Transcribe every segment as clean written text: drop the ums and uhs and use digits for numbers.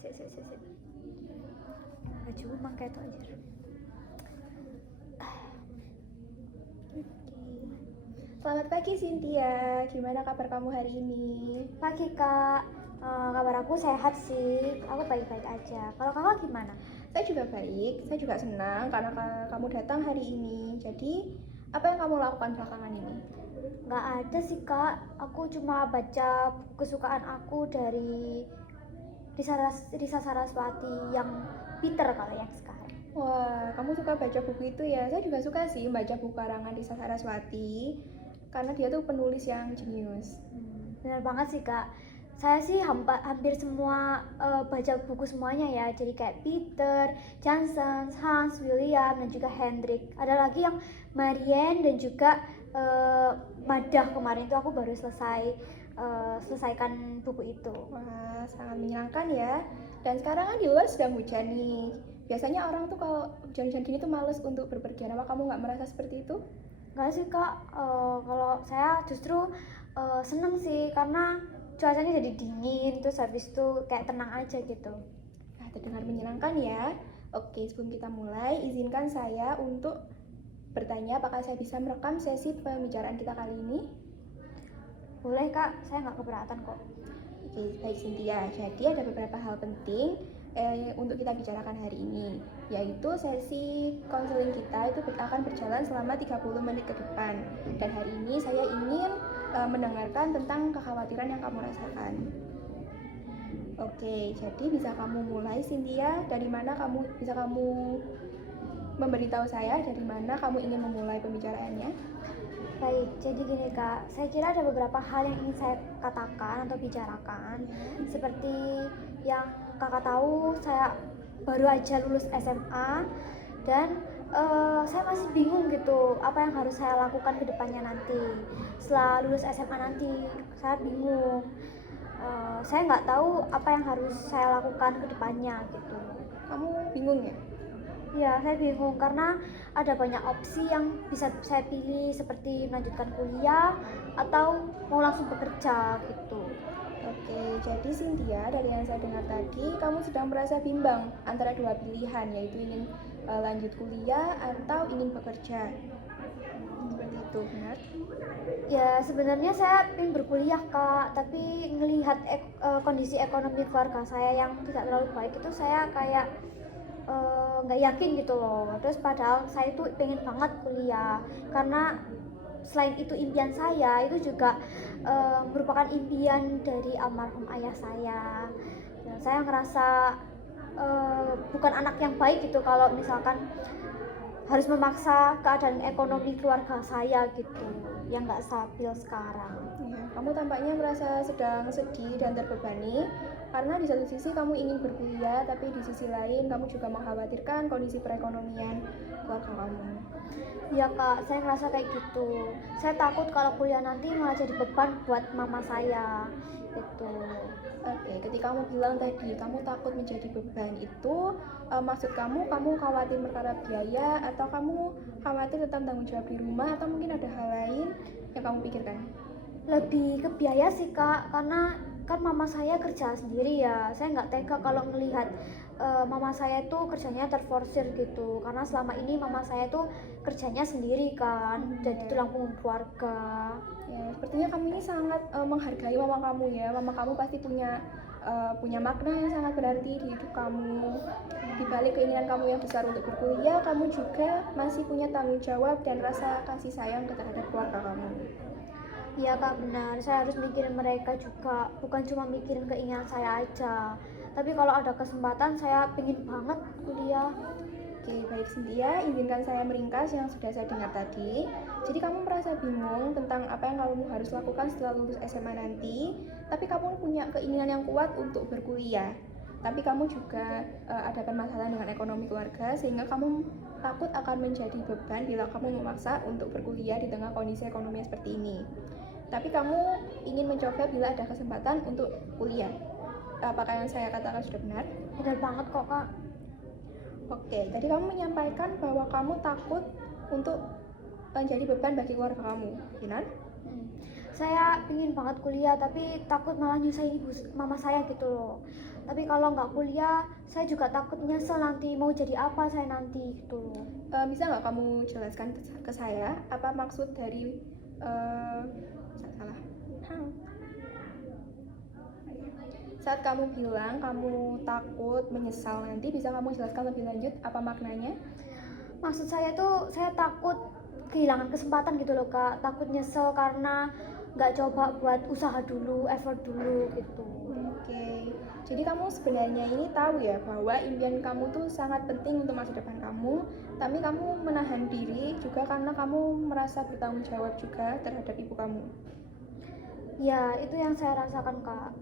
Sik. Baju emang ketok aja. Selamat pagi Cynthia, gimana kabar kamu hari ini? Pagi kak, kabar aku sehat sih, aku baik-baik aja. Kalau kakak gimana? Saya juga baik, saya juga senang karena kamu datang hari ini. Jadi, apa yang kamu lakukan belakangan ini? Nggak ada sih kak, aku cuma baca buku kesukaan aku dari Risa Saraswati yang Peter kalau yang sekarang. Wah, kamu suka baca buku itu ya? Saya juga suka sih baca buku karangan Risa Saraswati karena dia tuh penulis yang jenius. Benar banget sih kak, saya sih hampir semua baca buku semuanya ya, jadi kayak Peter, Johnson, Hans, William, dan juga Hendrik. Ada lagi yang Marianne dan juga Madah. Kemarin itu aku baru selesaikan buku itu. Wah, sangat menyenangkan ya. Dan sekarang kan di luar sedang hujan nih. Biasanya orang tuh kalau hujan-hujan gini tuh males untuk berpergian. Apa kamu nggak merasa seperti itu? Nggak sih kak, kalau saya justru seneng sih karena cuacanya jadi dingin, terus habis itu kayak tenang aja gitu. Nah, terdengar menyenangkan ya. Oke, sebelum kita mulai, izinkan saya untuk bertanya apakah saya bisa merekam sesi pembicaraan kita kali ini. Boleh kak, saya nggak keberatan kok. Oke, baik Cynthia. Jadi ada beberapa hal penting untuk kita bicarakan hari ini, yaitu sesi konseling kita itu akan berjalan selama 30 menit ke depan. Dan hari ini saya ingin mendengarkan tentang kekhawatiran yang kamu rasakan. Oke, jadi bisa kamu mulai Cynthia, dari mana bisa kamu memberitahu saya dari mana kamu ingin memulai pembicaraannya? Baik, jadi gini kak, saya kira ada beberapa hal yang ingin saya katakan atau bicarakan. Seperti yang kakak tahu, saya baru aja lulus SMA dan saya masih bingung gitu apa yang harus saya lakukan ke depannya nanti. Setelah lulus SMA nanti, saya bingung. Saya nggak tahu apa yang harus saya lakukan ke depannya gitu. Kamu bingung ya? Ya, saya bingung karena ada banyak opsi yang bisa saya pilih seperti melanjutkan kuliah atau mau langsung bekerja gitu. Oke, jadi Cynthia, dari yang saya dengar tadi, kamu sedang merasa bimbang antara dua pilihan, yaitu ingin lanjut kuliah atau ingin bekerja. Seperti itu, benar? Ya, sebenarnya saya ingin berkuliah kak, tapi ngelihat kondisi ekonomi keluarga saya yang tidak terlalu baik itu saya kayak nggak yakin gitu loh. Terus padahal saya itu pengen banget kuliah karena selain itu impian saya itu juga merupakan impian dari almarhum ayah saya. Dan saya ngerasa bukan anak yang baik gitu kalau misalkan harus memaksa keadaan ekonomi keluarga saya gitu yang nggak stabil sekarang. Ya, kamu tampaknya merasa sedang sedih dan terbebani karena di satu sisi kamu ingin berkuliah, tapi di sisi lain kamu juga mengkhawatirkan kondisi perekonomian keluarga kamu. Iya kak, saya ngerasa kayak gitu. Saya takut kalau kuliah nanti malah jadi beban buat mama saya gitu. Oke, ketika kamu bilang tadi kamu takut menjadi beban itu, maksud kamu khawatir perkara biaya atau kamu khawatir tentang tanggung jawab di rumah atau mungkin ada hal lain yang kamu pikirkan? Lebih ke biaya sih kak, karena kan mama saya kerja sendiri ya. Saya nggak tega kalau melihat mama saya itu kerjanya terforsir gitu, karena selama ini mama saya tuh kerjanya sendiri kan, jadi tulang punggung keluarga. Ya, sepertinya kamu ini sangat menghargai mama kamu ya. Mama kamu pasti punya makna yang sangat berarti di hidup kamu. Di balik keinginan kamu yang besar untuk berkuliah, kamu juga masih punya tanggung jawab dan rasa kasih sayang terhadap keluarga kamu. Iya kak, benar, saya harus mikirin mereka juga, bukan cuma mikirin keinginan saya aja. Tapi kalau ada kesempatan saya pengen banget kuliah. Oke, baik Cynthia, izinkan saya meringkas yang sudah saya dengar tadi. Jadi kamu merasa bingung tentang apa yang kamu harus lakukan setelah lulus SMA nanti, tapi kamu punya keinginan yang kuat untuk berkuliah. Tapi kamu juga ada permasalahan dengan ekonomi keluarga, sehingga kamu takut akan menjadi beban bila kamu memaksa untuk berkuliah di tengah kondisi ekonomi seperti ini. Tapi kamu ingin mencoba bila ada kesempatan untuk kuliah. Apakah yang saya katakan sudah benar? Benar banget kok kak. Oke, tadi kamu menyampaikan bahwa kamu takut untuk menjadi beban bagi keluarga kamu, benar? Saya pingin banget kuliah tapi takut malah nyusahin ibu mama saya gitu loh. Tapi kalau nggak kuliah, saya juga takut nyesel nanti mau jadi apa saya nanti gitu loh. Bisa nggak kamu jelaskan ke saya apa maksud dari salah? Saat kamu bilang kamu takut menyesal nanti, bisa kamu jelaskan lebih lanjut apa maknanya? Maksud saya tuh saya takut kehilangan kesempatan gitu loh Kak, takut nyesel karena nggak coba buat usaha dulu, effort dulu gitu. Oke, jadi kamu sebenarnya ini tahu ya bahwa impian kamu tuh sangat penting untuk masa depan kamu, tapi kamu menahan diri juga karena kamu merasa bertanggung jawab juga terhadap ibu kamu. Ya, itu yang saya rasakan Kak.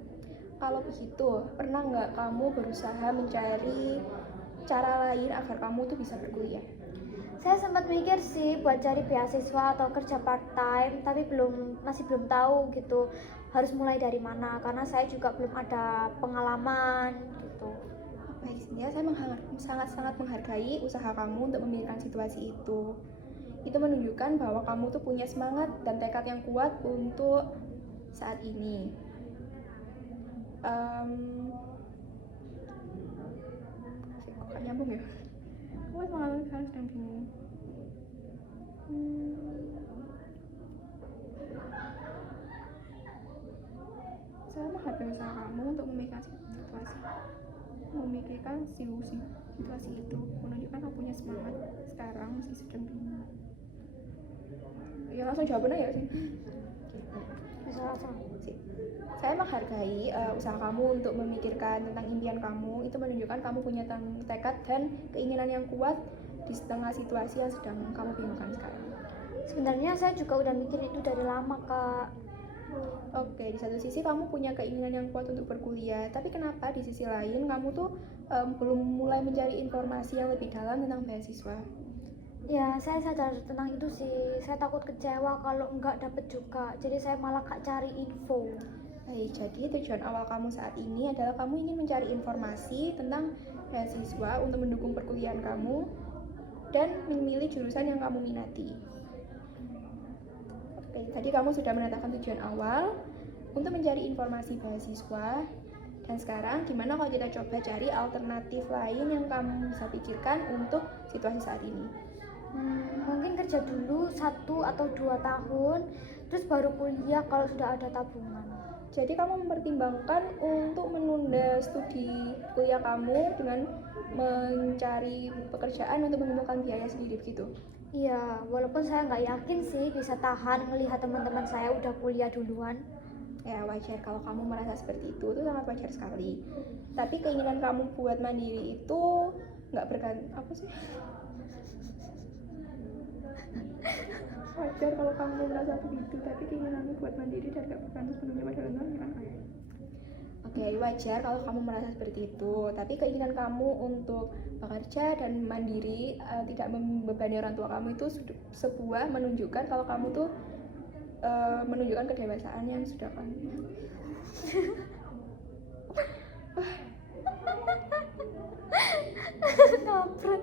Kalau begitu, pernah nggak kamu berusaha mencari cara lain agar kamu tuh bisa berkuliah? Saya sempat mikir sih buat cari beasiswa atau kerja part time, tapi masih belum tahu gitu harus mulai dari mana karena saya juga belum ada pengalaman gitu. Baik, Cynthia, saya sangat-sangat menghargai usaha kamu untuk memikirkan situasi itu. Itu menunjukkan bahwa kamu tuh punya semangat dan tekad yang kuat untuk saat ini. Kok nyambung ya? Kamu semangat kan sedang bingung. Saya menghargai usaha kamu untuk memikirkan situasi itu, menunjukkan kamu punya semangat sekarang meski sedang bingung. Ya langsung jawab aja ya sih. Saya menghargai usaha kamu untuk memikirkan tentang impian kamu. Itu menunjukkan kamu punya tekad dan keinginan yang kuat di tengah situasi yang sedang kamu bingungkan sekarang. Sebenarnya saya juga udah mikir itu dari lama Kak. Oke, di satu sisi kamu punya keinginan yang kuat untuk berkuliah, tapi kenapa di sisi lain kamu tuh belum mulai mencari informasi yang lebih dalam tentang beasiswa? Ya, saya sadar tentang itu sih. Saya takut kecewa kalau nggak dapet juga. Jadi saya malah gak cari info. Baik, jadi tujuan awal kamu saat ini adalah kamu ingin mencari informasi tentang beasiswa untuk mendukung perkuliahan kamu dan memilih jurusan yang kamu minati. Oke, tadi kamu sudah menetapkan tujuan awal untuk mencari informasi beasiswa. Dan sekarang gimana kalau kita coba cari alternatif lain yang kamu bisa pikirkan untuk situasi saat ini? Mungkin kerja dulu 1 atau 2 tahun, terus baru kuliah kalau sudah ada tabungan. Jadi kamu mempertimbangkan untuk menunda studi kuliah kamu dengan mencari pekerjaan untuk mengumpulkan biaya sendiri begitu? Iya, walaupun saya nggak yakin sih bisa tahan melihat teman-teman saya udah kuliah duluan. Ya wajar kalau kamu merasa seperti itu sangat wajar sekali. Tapi keinginan kamu buat mandiri itu nggak bergantung apa sih? Wajar kalau kamu merasa begitu, tapi keinginanmu buat mandiri dan gak bergantung sepenuhnya pada orang lain kan? Oke, wajar kalau kamu merasa seperti itu, tapi keinginan kamu untuk bekerja dan mandiri tidak membebani orang tua kamu itu sebuah menunjukkan kalau kamu tuh menunjukkan kedewasaan yang sudah kamu. Kampret.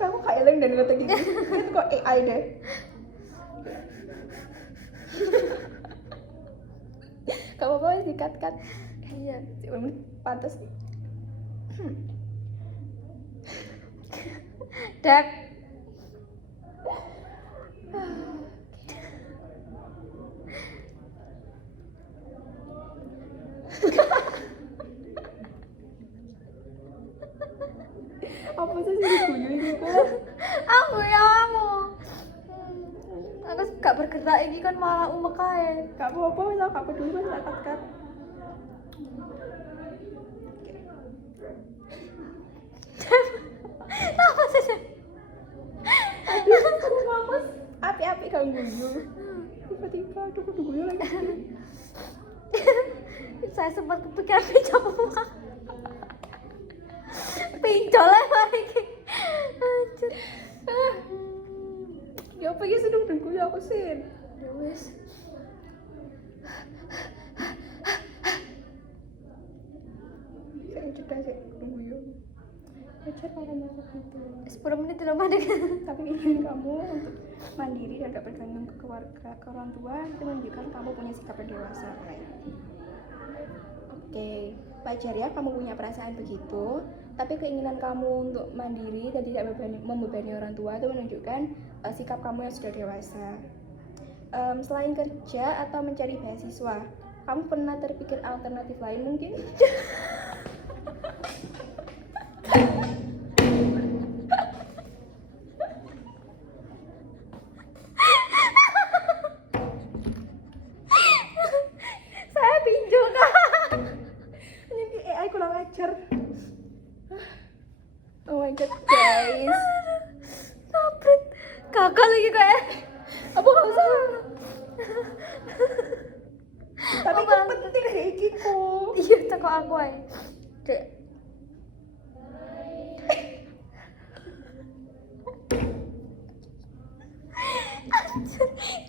Kamu kayak eleng dan ngetek gitu. Itu kok AI deh. Kamu apa sih cut. Iya. Pantas. Dep. Apa sih diguyu ini kok? Aku ya kamu. Aku gak bergerak ini kan malah umek ae. Gak apa-apa, misal gak peduli mas tak cut. Apa sih? Mas, api-api gak guyu. Tiba-tiba aduh kudu guyu lagi. Saya sempat kepikiran pinjol. Pinjol lagi. Anjir. Ya apa ya sedang guyu aku sih. Ya wes. Saya jeda sih guyu. Wajar kalau merasa gitu. 10 menit belum ada. Tapi ingin kamu untuk mandiri dan gak bergantung ke keluarga, ke orang tua, itu menunjukkan kamu punya sikap yang dewasa. Oke. wajar ya kamu punya perasaan begitu, tapi keinginan kamu untuk mandiri dan tidak membebani orang tua itu menunjukkan sikap kamu yang sudah dewasa. Selain kerja atau mencari beasiswa, kamu pernah terpikir alternatif lain mungkin? Saya pinjol kak. Ini AI kurang ajar. Oh my god guys. Kapret. Kakak lagi kayak. Apa gak usah? Tapi Apa? kan penting kayak gitu. Iya, teko aku ae. Dek.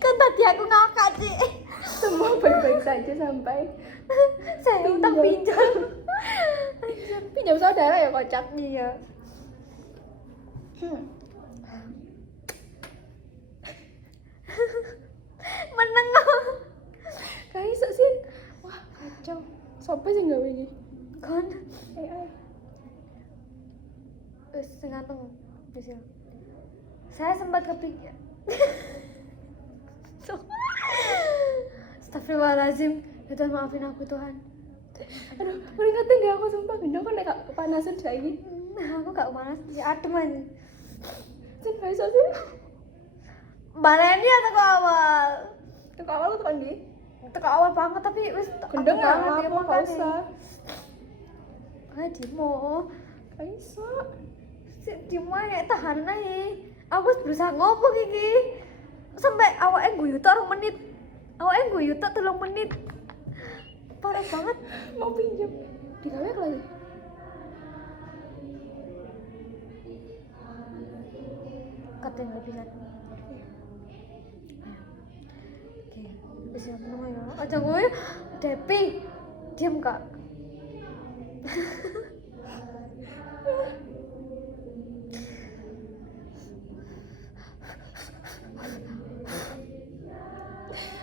Kan tadi aku ngakak, Cik. Semua baik-baik saja sampai Saya utang pinjol. pinjam saudara ya kocak. Iya. Meneng. Kayak iso sih. Wah, kacau. Sopo sih gawe iki? Kon. AI. Wis nganteng. Wis ya. Saya sempat kepikir. Astagfirullahaladzim. Ya Tuhan, maafin aku Tuhan. Aduh, keringetan deh aku sumpah gendong kan nek kepanasan saiki. Aku gak panas, ya adem aja. Sen gak iso sih. Baleni atau ke awal? Teko awal tuh kan di. Teko awal banget tapi wis Gendong adem ya, dia apa gak makanya. usah. Kayak Dimo. Gak iso. Si Dimo kayak tahanan aja. Aku wis berusaha ngomong iki. Sampai awake guyu tok 2 menit. Awake guyu tok 3 menit. Parah banget. Mau pinjam. Digawe lagi. Katen lebih kan. Oke, bisa menang ya. Aja gue Depi. Diam Kak.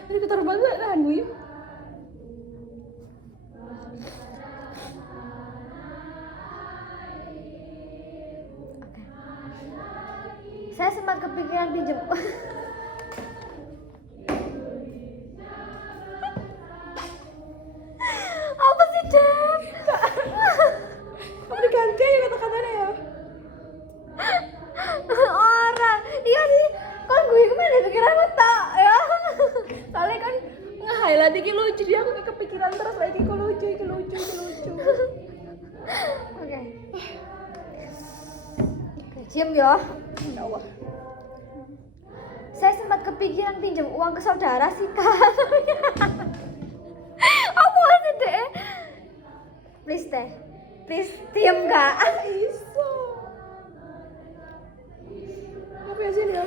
Ini ketar banget nahan gue. Oke. Saya sempat kepikiran pinjam. Apa sih, Dep? Kamu diganti ya kata-katanya ya. Orang. Iya sih. Kan gue kemana pikiran tak ya. Soalnya kan nge-highlight iki lucu, jadi aku kepikiran terus lagi iki lucu. Oke. Oke, diam ya. Ya Allah. Saya sempat kepikiran pinjam uang ke saudara sih, Kak. Apa sih, Dek? Please, Teh. Please, diam, Kak. Iso. Apa ya sih ya?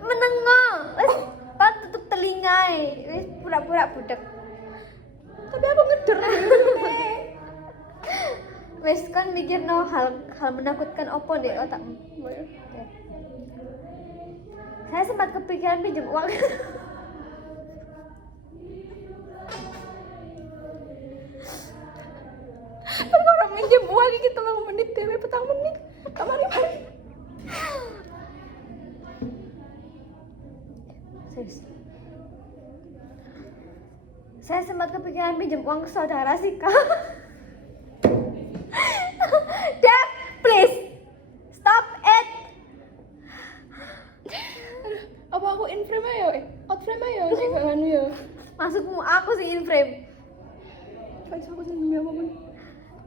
Menengok. Wis, kan tutup telinga. Wis pura-pura budek. Tapi aku ngeder. Wis kan mikir no hal menakutkan opo deh otakmu. Oke. Saya sempat kepikiran pinjam uang. Tapi orang minjem uang iki 3 menit dewe 4 menit. Kamari-mari. Serius. Saya sempat kepikiran pinjam uang ke saudara sih, Kak. Dad, please stop it. Apa aku in frame aja ya? Out frame aja sih gak nganu ya. Maksudmu aku sih in frame. Guys, aku seneng ya apapun.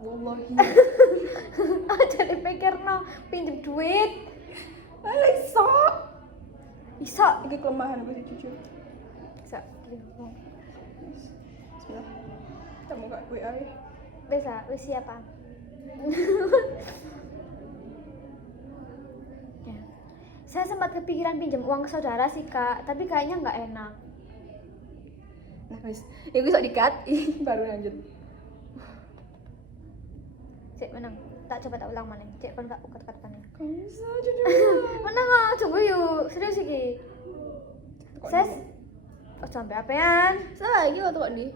Wallahi. Aja dipikir no pinjam duit. Iso. Bisa. Ini kelemahan aku sih jujur. Bisa. Bismillah. Kita mau gak WA ya? Bisa, wis siapa? Ya. Saya sempat kepikiran pinjam uang ke saudara sih, Kak, tapi kayaknya nggak enak. Nah guys, ya gue sok di-cut. Baru lanjut. Cek menang. Tak coba tak ulang mana. Cek kan gak ukat-ukatane. Kamu bisa jadi Menang ah, coba yuk. Serius iki. Saya oh sampai apean. salah lagi waktu kok di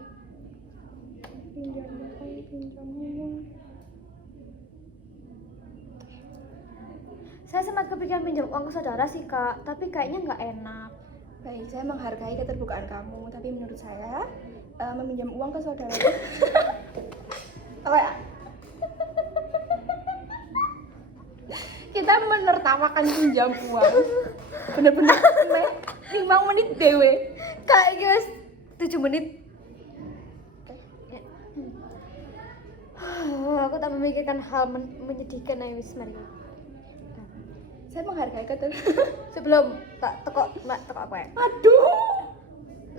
Saya sempat kepikiran pinjam uang ke saudara sih kak, tapi kayaknya nggak enak. Baik, saya menghargai keterbukaan kamu, tapi menurut saya meminjam uang ke saudara itu apa ya? Kita menertawakan pinjam uang. Bener-bener 5 menit dewe. Kak, guys, 7 menit. Aku tak memikirkan hal menyedihkan ya wis mari. Saya menghargai Sebelum tak teko mbak teko apa ya? Aduh,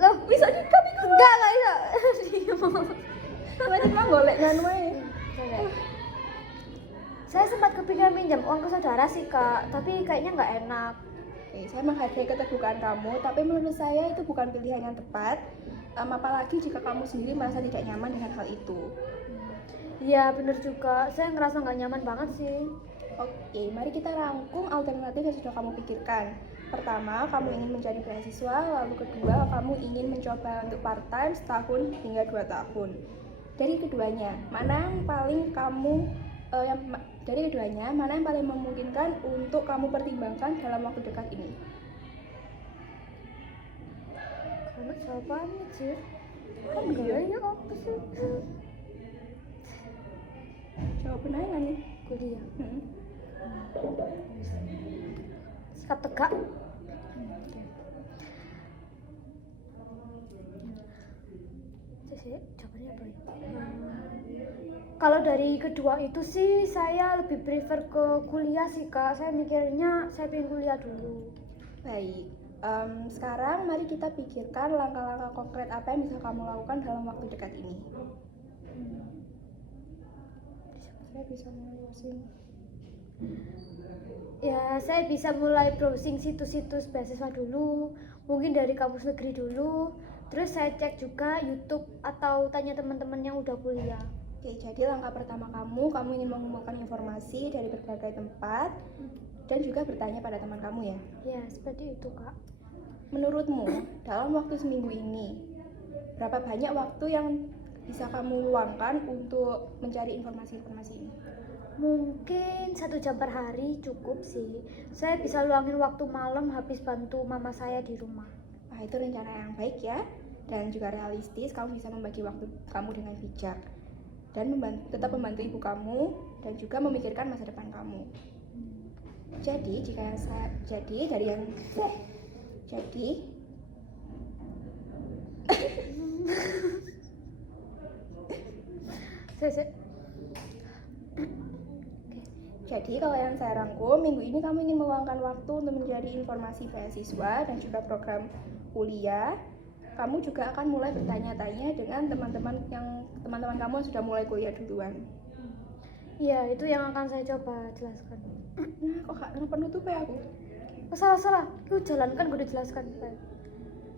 Loh, bisa dikat itu. enggak bisa. Berarti mah golek nganu ae. Saya sempat kepikiran pinjam uang ke saudara sih kak, tapi kayaknya nggak enak. Oke, saya menghargai keterbukaan kamu, tapi menurut saya itu bukan pilihan yang tepat. Apalagi jika kamu sendiri merasa tidak nyaman dengan hal itu. Iya bener juga, saya ngerasa nggak nyaman banget sih. Oke, mari kita rangkum alternatif yang sudah kamu pikirkan. Pertama, kamu ingin mencari beasiswa, lalu kedua, kamu ingin mencoba untuk part-time setahun hingga 2 tahun. Dari keduanya, mana yang paling memungkinkan untuk kamu pertimbangkan dalam waktu dekat ini? Karena jawabannya sih, kan gayanya apa sih? Jawabin aja nih. Kuliah. Sikap tegak. Jawabannya apa ya? Kalau dari kedua itu sih saya lebih prefer ke kuliah sih kak. Saya mikirnya saya pengen kuliah dulu. Baik, sekarang mari kita pikirkan langkah-langkah konkret apa yang bisa kamu lakukan dalam waktu dekat ini. Saya bisa mulai browsing. Ya, saya bisa mulai browsing situs-situs beasiswa dulu, mungkin dari kampus negeri dulu. Terus saya cek juga YouTube atau tanya teman-teman yang udah kuliah. Oke, jadi langkah pertama kamu ingin mengumpulkan informasi dari berbagai tempat dan juga bertanya pada teman kamu ya. Ya, seperti itu kak. Menurutmu, dalam waktu seminggu ini, berapa banyak waktu yang bisa kamu luangkan untuk mencari informasi-informasi ini? Mungkin 1 jam per hari cukup sih. Saya bisa luangin waktu malam habis bantu mama saya di rumah. Wah, itu rencana yang baik ya, dan juga realistis. Kamu bisa membagi waktu kamu dengan bijak dan tetap membantu ibu kamu dan juga memikirkan masa depan kamu. Jadi Jadi kalau yang saya rangkum, minggu ini kamu ingin meluangkan waktu untuk mencari informasi beasiswa dan juga program kuliah. Kamu juga akan mulai bertanya-tanya dengan teman-teman kamu yang sudah mulai kuliah duluan. Iya, itu yang akan saya coba jelaskan. Nah, kok gak penutup ya aku? Salah. Itu jalankan, gue udah jelaskan.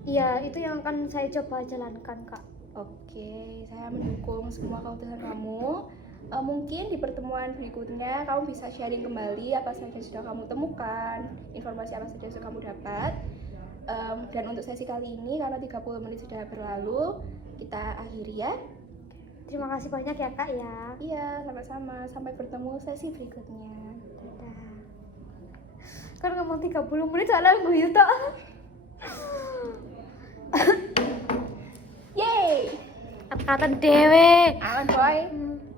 Iya, itu yang akan saya coba jalankan kak. Oke, saya mendukung semua keputusan kamu. Mungkin di pertemuan berikutnya kamu bisa sharing kembali apa saja sudah kamu temukan, informasi apa saja sudah kamu dapat. Dan untuk sesi kali ini, karena 30 menit sudah berlalu, kita akhiri ya. Terima kasih banyak ya kak ya. Iya, sama-sama. Sampai bertemu sesi berikutnya. Dadah. Kan ngomong 30 menit soalnya gue itu. Yeay! Kata dewe. Aman boy.